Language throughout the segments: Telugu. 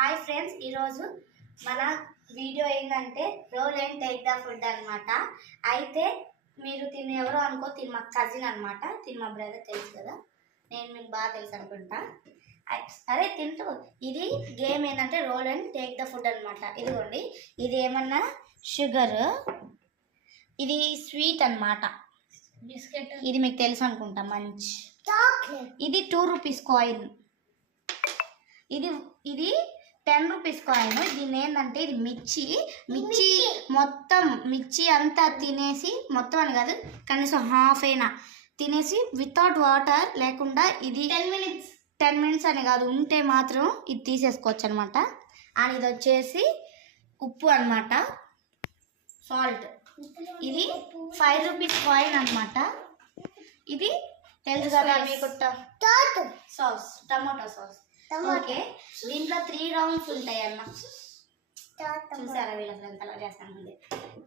హాయ్ ఫ్రెండ్స్ ఈరోజు మన వీడియో ఏంటంటే roll and take the food అన్నమాట. అయితే మీరు తిని ఎవరో అనుకో తిని మా కజిన్ అన్నమాట. తిని మా బ్రదర్ తెలుసు కదా. నేను మీకు బాగా తెలుసు అనుకుంటా. అరే తింటూ. ఇది గేమ్ ఏంటంటే roll and take the food అన్నమాట. ఇదిగోండి. ఇది ఏమన్నా షుగర్? ఇది స్వీట్ అన్నమాట. బిస్కెట్. ఇది మీకు తెలుసు అనుకుంటా మంచి. ఇది టూ రూపీస్ కాయిన్. ఇది ఇది టెన్ రూపీస్ కాయిన్. దీని ఏంటంటే ఇది మిర్చి. మిర్చి మొత్తం మిర్చి అంతా తినేసి మొత్తం అని కాదు కనీసం హాఫ్ అయినా తినేసి వితౌట్ వాటర్ లేకుండా ఇది టెన్ మినిట్స్. టెన్ మినిట్స్ అని కాదు ఉంటే మాత్రం ఇది తీసేసుకోవచ్చు అనమాట అండ్ ఇది వచ్చేసి ఉప్పు అన్నమాట. సాల్ట్. ఇది ఫైవ్ రూపీస్ కాయిన్ అన్నమాట. ఇది తెలుసు కదా మీకు సాస్ టమాటో సాస్. ఓకే. దీంట్లో త్రీ రౌండ్స్ ఉంటాయి అన్న చూసారా వీళ్ళకి ఎంతలా చేస్తాను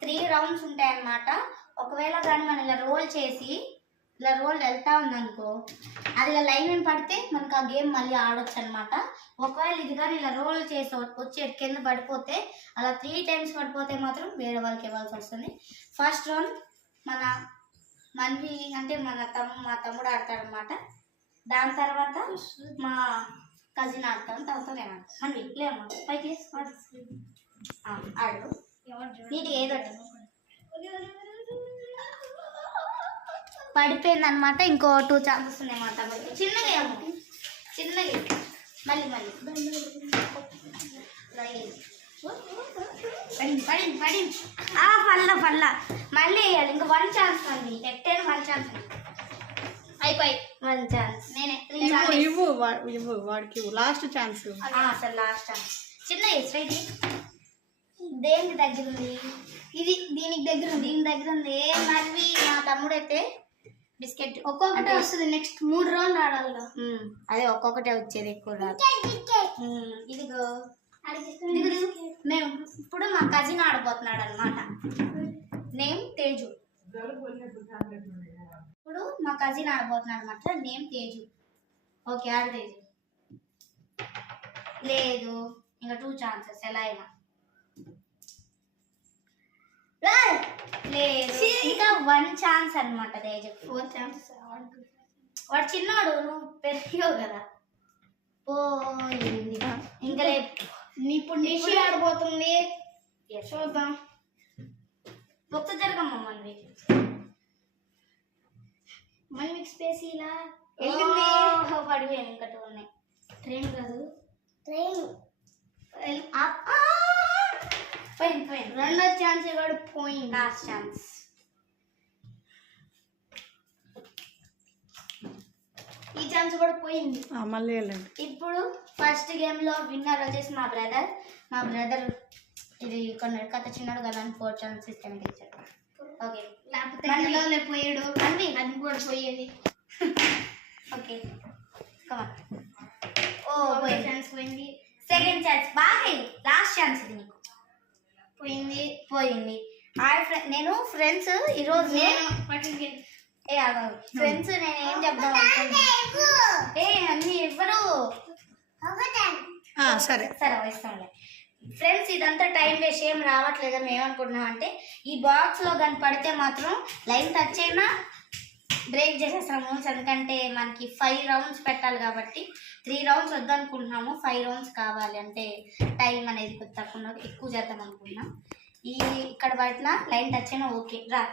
త్రీ రౌండ్స్ ఉంటాయి అన్నమాట ఒకవేళ కానీ మనం ఇలా రోల్ చేసి ఇలా రోల్ వెళ్తా ఉందనుకో అది ఇలా లైన్ మీద పడితే మనకు ఆ గేమ్ మళ్ళీ ఆడొచ్చు అనమాట ఒకవేళ ఇది కానీ ఇలా రోల్ చేసి వచ్చి కింద పడిపోతే అలా త్రీ టైమ్స్ పడిపోతే మాత్రం వేరే వాళ్ళకి ఇవ్వాల్సి వస్తుంది. ఫస్ట్ రౌండ్ మన మనవి అంటే మన తమ్ము మా తమ్ముడు ఆడతాడనమాట దాని తర్వాత మా కజిన్ ఆడతాం తర్వాత నేను ఆడతాను మనవి అమ్మా. పైకి ఆడు. ఆ, ఏదో పడిపోయింది అనమాట ఇంకో టూ ఛాన్సెస్ ఉన్నాయి మా చిన్నగా చిన్నగా మళ్ళీ మళ్ళీ. రైట్. పడింది పడింది పడింది. ఆ పల్ల పల్ల మళ్ళీ వేయాలి ఇంకా వన్ ఛాన్స్ అండి ఎట్టేది వన్ ఛాన్స్ అయిపోయి. One chance. ఇవ్వు ఇవ్వు వా- ఇవ్వు వాడికి ఇవ్వు. లాస్ట్ ఛాన్స్ అసలు లాస్ట్ ఛాన్స్. చిన్న స్ట్రైట్ దేనికి దగ్గర ఉంది? ఇది దీనికి దగ్గర ఉంది దీని దగ్గర ఉంది. ఏ మరివి మా తమ్ముడు అయితే బిస్కెట్. ఒక్కొక్కటి వస్తుంది. నెక్స్ట్ మూడు రౌండ్ ఆడాలిగా. ఉమ్, అదే ఒక్కొక్కటే వచ్చేది ఎక్కువ రాదు. ఉమ్, ఇదిగో. ఇదిగో, ఇదిగో. మేము ఇప్పుడు మా కజిన్ ఆడబోతున్నాడు అనమాట నేమ్ తేజు. ఇప్పుడు మా కజిన్ ఆడబోతున్నాడు అనమాట నేమ్ తేజు. ఓకే ఆడు తేజు. లేదు ఇంకా టూ ఛాన్సెస్ ఎలా అయినా. లేదు ఇంకా వన్ ఛాన్స్ అనమాట తేజు. ఫోర్ ఛాన్సెస్ వాడు చిన్నాడు నువ్వు పెరిగావు కదా. పోయింది ఇంకా లేదు. ఇప్పుడు నిషి ఆడబోతుంది. చూద్దాం. ఒక్క జరగమ్మ మనవి మళ్ళీ మీకు స్పేస్ ఇలా పడిపోయాను ఇంకా టూ ఉన్నాయి. ట్రైన్ కాదు. ట్రైన్! పోయింది పోయింది. రెండో ఛాన్స్ కూడా పోయింది. లాస్ట్ ఛాన్స్ ఈ ఛాన్స్ కూడా పోయింది. మళ్ళీ వెళ్ళండి. ఇప్పుడు ఫస్ట్ గేమ్లో విన్నర్ వచ్చేసి మా బ్రదర్. మా బ్రదర్ ఇది కొన్ని కథ చిన్నాడు కదా అని ఫోర్ ఛాన్స్ ఇస్తాను గెలిచాడు. ఓకే. మళ్ళీ- పోయాడు. మళ్ళీ? అది కూడా పోయేది. ఓకే. కమా ఓ పోయింది. ఛాన్స్ పోయింది. సెకండ్ ఛాన్స్ బాగా లాస్ట్ ఛాన్స్ ఇది నీకు. పోయింది. పోయింది. హాయ్ ఫ్రెండ్ నేను ఫ్రెండ్స్ ఈరోజు ఏ ఫ్రెండ్స్ నేను ఏం చెప్దాం అనుకుంటున్నా? ఏ అన్ని ఇవ్వరు ఆ, సరే. సరే ఇస్తాంలే ఫ్రెండ్స్ ఇదంతా టైం వేస్ట్ ఏం రావట్లేదని మేము ఏమనుకుంటున్నాం అంటే ఈ బాక్స్లో కానీ పడితే మాత్రం లైన్ టచ్ అయినా బ్రేక్ చేసేస్తాం రూల్స్ ఎందుకంటే మనకి ఫైవ్ రౌండ్స్ పెట్టాలి కాబట్టి త్రీ రౌండ్స్ వద్దనుకుంటున్నాము. ఫైవ్ రౌండ్స్ కావాలి. అంటే టైం అనేది తక్కువ ఎక్కువ చేద్దాం అనుకుంటున్నాం. ఈ ఇక్కడ పడిన లైన్ టచ్ అయినా ఓకే రా.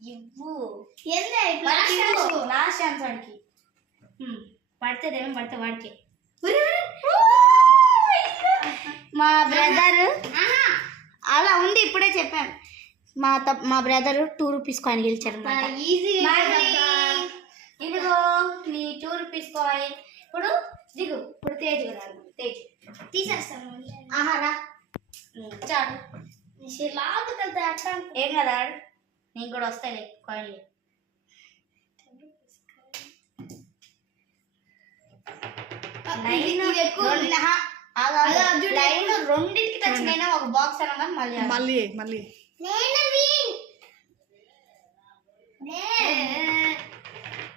ఇవ్వు. లాస్ట్ ఛాన్స్ వాడికి. పడితే దేమో పడితే వాడికి. మా బ్రదర్ అలా ఉంది ఇప్పుడే చెప్పాను. మా త మా బ్రదర్ టూ రూపీస్ కాయిన్ గెలిచారు ఇదిగో నీ టూ రూపీస్ కాయిన్ ఇప్పుడు దిగు ఇప్పుడు తేజ్ తేజ్. తీసేస్తాను. ఆహారా చాలు. లాగుతుంది అట్లా ఏం కదా నీకు కూడా వస్తాయిలే కాయిన్లు ఎక్కువ ఉంది. రెండు- ఆహా, ఆగు, ఆగు. అలా అర్జున్ లైన్ రెండింటికి టచ్ అయినా ఒక బాక్స్ అనగా మళ్ళీ. మళ్ళీ మళ్ళీ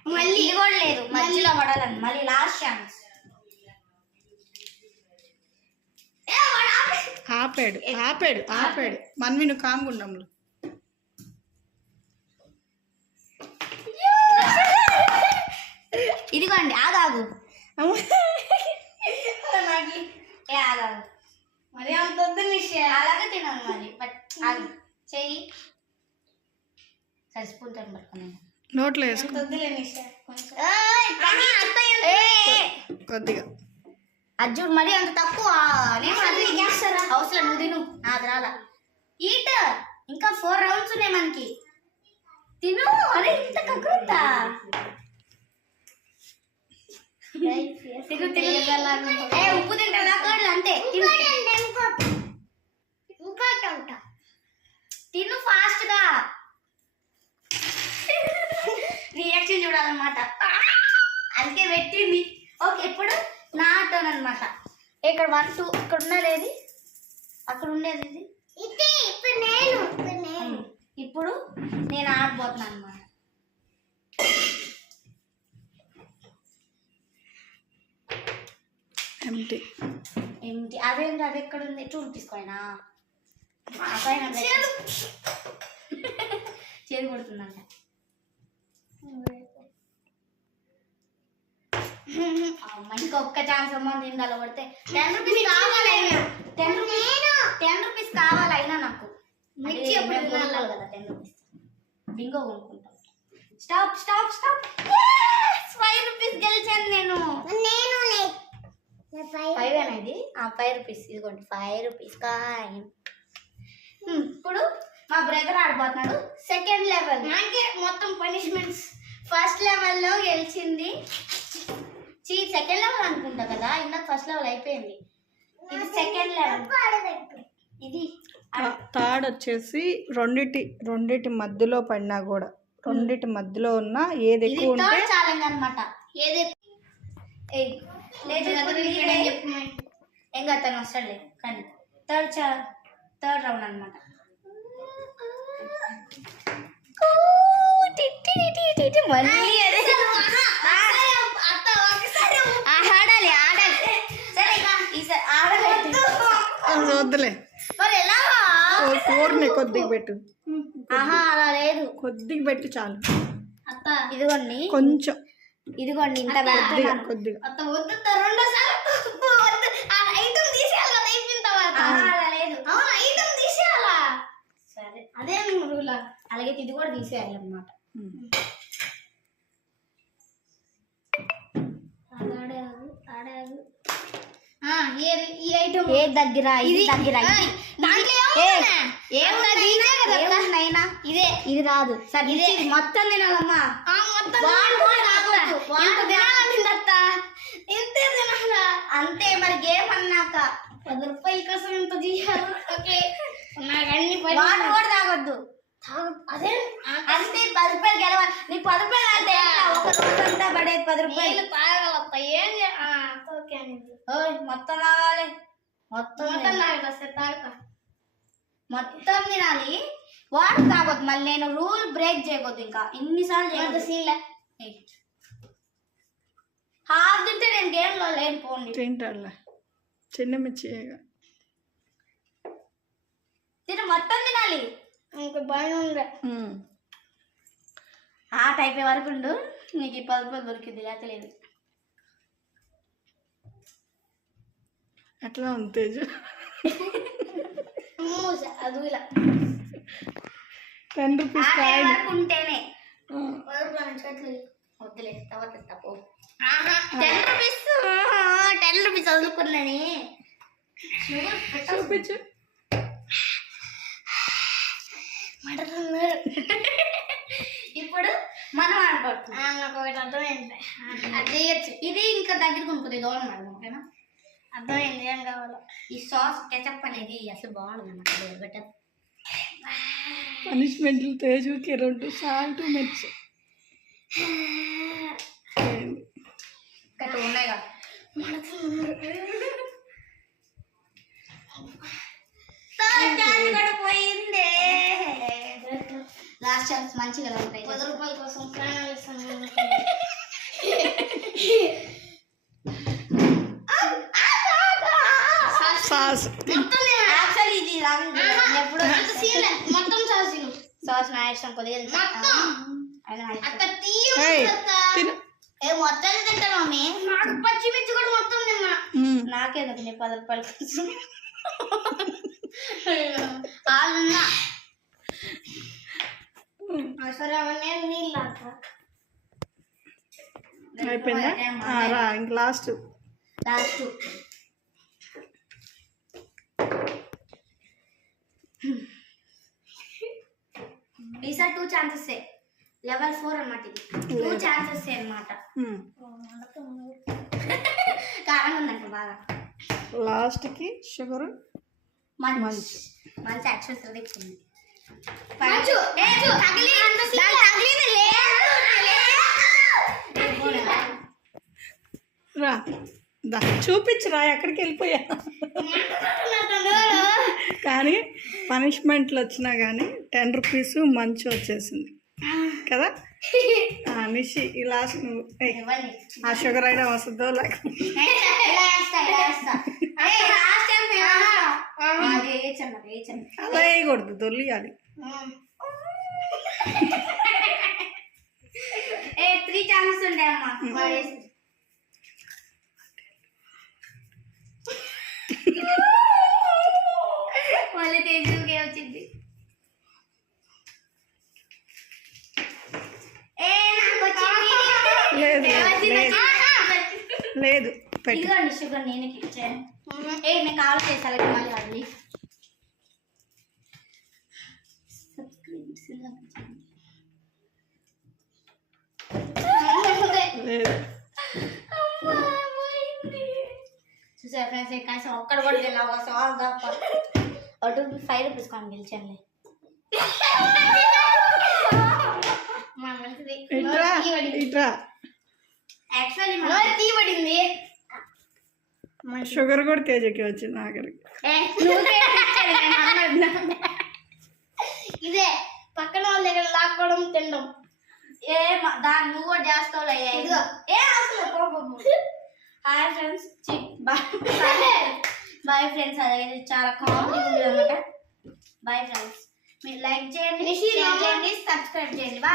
మళ్ళీ. కూడా లేదు మధ్యలో పడాలని మళ్ళీ లాస్ట్ ఛాన్స్ ఆపాడు ఆపాడు ఆపాడు. మనవి నువ్వు కామ్గా ఉండములు ఇదిగోండి ఆగాగు నాకు. ఏ ఆగాగు మరి అంత వద్దు అలాగే తినాలి మరి. ఆగు చెయ్యి. సరే స్పూన్ నోట్లో వేసుకో. అంత వద్దులే నిషే కొంచెం కొద్దిగా. అర్జున్ మరి అంత తక్కువ. నేను అది అవసరం నువ్వు తిను. రాలా. ఈట్ ఇంకా ఫోర్ రౌండ్స్ ఉన్నాయి మనకి. తిను అరే ఇంత కక్కురుతా తిను ఏ ఉప్పు తింటా కోడలు అంతే తిను. ఇంకోటి తిను ఫాస్ట్గా రియాక్షన్ చూడాలన్నమాట. అందుకే పెట్టింది ఓకే ఇప్పుడు నా టర్న్ అనమాట ఇక్కడ వన్ టూ ఇక్కడ ఉన్నది అక్కడ ఉండేది ఇది ఇప్పుడు నేను ఇప్పుడు నేను. ఇప్పుడు నేను ఆడబోతున్నాను అనమాట ఎంటీ ఏమిటి అదేంటి అది ఎక్కడ ఉంది టూ రూపీస్ కాయినా? ఆ పైన చేరు కొడుతుందంట. ఇంకా ఒక్క ఛాన్స్ అమ్మ దీని పడితే టెన్ రూపీస్ కావాలైనా. టెన్ రూపీస్ టెన్ రూపీస్ కావాలైనా నాకు. మిర్చి ఎప్పుడు తినాలి? కదా టెన్ రూపీస్ బింగో కొనుక్కుంటాం. Stop stop stop five rupees గెలిచాను నేను. నేను ఆ ఫైవ్ రూపీస్ ఇదిగోండి ఫైవ్ రూపీస్ కాయిన్ ఇప్పుడు మా బ్రదర్ ఆడిపోతున్నాడు. సెకండ్ లెవెల్ నాకే మొత్తం పనిష్మెంట్స్ ఫస్ట్ లెవెల్లో గెలిచింది. చీ సెకండ్ లెవెల్ అనుకుంటా కదా. ఇందాక ఫస్ట్ లెవెల్ అయిపోయింది. ఇది సెకండ్ లెవెల్ ఇది. థర్డ్ వచ్చేసి రెండిటి రెండిటి మధ్యలో పడినా కూడా రెండిటి మధ్యలో ఉన్న ఏది ఎక్కువ ఉంటే ఛాలెంజ్ అనమాట ఏది లేదు ఏం కాదు తను వస్తాడులే కానీ థర్డ్ చా థర్డ్ రౌండ్ అనమాట మళ్ళీ అదే. ఆడాలి. ఆడాలి. వద్దులే. మరి ఎలా? కూరని కొద్దిగా పెట్టు. ఆహా అలా లేదు. కొద్దిగా పెట్టు చాలు. అత్త. ఇదిగోండి. కొంచెం. ఇదిగోండి ఇంత పెడుతున్నాను కొద్దిగా అత్త వద్దు రెండోసారి వద్దు ఆ ఐటమ్ తీసేయాలి కదా అయిపోయిన తర్వాత ఆహా, అలా లేదు అవును ఐటమ్ తీసేయాలా సరే. అదే రూల్ అలాగే ఇది కూడా తీసేయాలి అనమాట ఈ ఐటమ్? ఏ దగ్గర ఇది దగ్గర ఇది. ఇదే ఇది. రాదు సరే ఇది. మొత్తం తినాలమ్మా. ఆ మొత్తం అంతే మరి గేమ్ అన్నాక. పది రూపాయల కోసం ఇంత తీయాలి? ఓకే. నాకు అన్ని వాడు కూడా తాగొద్దు. అదే? అంతే పది రూపాయలు గెలవాలి. నీకు పది రూపాయలు అంటే? ఒక రోజు అంతా పడేది పది రూపాయలు. తాగలత్త ఏం ఓకే అనేది. ఓయ్ మొత్తం తాగాలి. మొత్తం మొత్తం తినాలి. తాగుతా సరే తాగుతా. మొత్తం తినాలి. వాడు తాగొద్దు. మళ్ళీ నేను రూల్ బ్రేక్ చేయకూడదు ఇంకా. ఇన్నిసార్లు చేయకూడదు. సీన్లే. హాఫ్ తింటే నేను గేమ్లో లేని పోండి తింటాడులే చిన్న మిర్చిగా తిన మొత్తం తినాలి. ఇంకా భయం ఉండే. ఆట అయిపోయే వరకు ఉండు నీకు ఈ పది రూపాయలు దొరికింది లేకలేదు ఎట్లా ఉంది తేజు. మూస అది ఇలా. టెన్ రూపీస్ ఉంటేనే. చెట్లు వద్దులే తర్వాత తప్పు ఆహా టెన్ రూపీస్? టెన్ రూపీస్ పెట్టు. చూపించు. ఇప్పుడు మనం ఆడుకోవచ్చు నాకు ఒకటి అర్థమైంది. అది ఇది ఇంకా దగ్గర కొనుక్కుంది దూరం మేడం ఓకేనా? అర్థమైంది ఏం కావాలో. ఈ సాస్ కెచప్ అనేది అసలు బాగుంటుంది అన్నమాట బెటర్ పనిష్మెంట్లు తేజుకి రెండు సాల్ట్ మిర్చి. Two ఉన్నాయి కదా పోయిందే లాస్ట్ ఛాన్స్ మంచిగా ఉంటాయి పది రూపాయల కోసం ప్రాణాలు ఇస్తాను సాస్ ఇది ఎప్పుడు. మొత్తం సాస్. సాస్ నా ఇష్టం కొద్దిగా. మొత్తం. తిను. ఏ మొత్తం తింటాను మమ్మీ? నాకు పచ్చిమిర్చి కూడా మొత్తం తిన్నా. నాకేందుకు నీ పది రూపాయలు వాళ్ళున్నా సరే నేను నీళ్ళు అయిపోయిందా? ఆ, రా ఇంక లాస్ట్. లాస్ట్. ఈసారి టూ ఛాన్సెస్ లెవెల్ ఫోర్ అన్నమాట ఇది. టూ ఛాన్సెస్ అన్నమాట. మ్మ్. కారం ఉందంట బాగా. లాస్ట్కి షుగర్ మంచి. మంచి. మంచి యాక్షన్ తెచ్చింది. మంచు, ఏ, మంచు, తగిలి అంత సీన్ దాని తగిలింది లేదు. రా. దా. చూపించురా ఎక్కడికి వెళ్ళిపోయా? కానీ పనిష్మెంట్లు వచ్చినా కానీ టెన్ రూపీస్ మంచి వచ్చేసింది. కదా? నిషి నువ్వు. ఇవ్వండి. ఆ షుగర్ అయినా వస్తుందో లేక ఇలా ఇలా. అలా వేయకూడదు దొల్లియాలి. ఏ త్రీ ఛాన్సెస్ ఉంటాయమ్మా వాడు ఇదిగోండి షుగర్ నేను ఏ నేను కాల్ చేసాను మళ్ళీ లేదు చూసారు ఫ్రెండ్స్ కనీసం ఒక్కడ కూడా ఒక సాంగ్ తప్ప. అటు ఫైవ్ రూపీస్ కొని ఇట్రా యాక్చువల్లీ తీయబడింది. షుగర్ కూడా తేజకి వచ్చింది ఆఖరికి. ఇదే పక్కన వాళ్ళ దగ్గర లాక్కోవడం తినడం. ఏ మ- దాన్ని నువ్వు కూడా చేస్తావు. ఏ. అసలు hi friends bye. Bye friends అదైతే చాలా కామెడీ ఉంది అనమాట బాయ్ ఫ్రెండ్స్ మీరు లైక్ చేయండి షేర్. చేయండి సబ్స్క్రైబ్ చేయండి. బాయ్.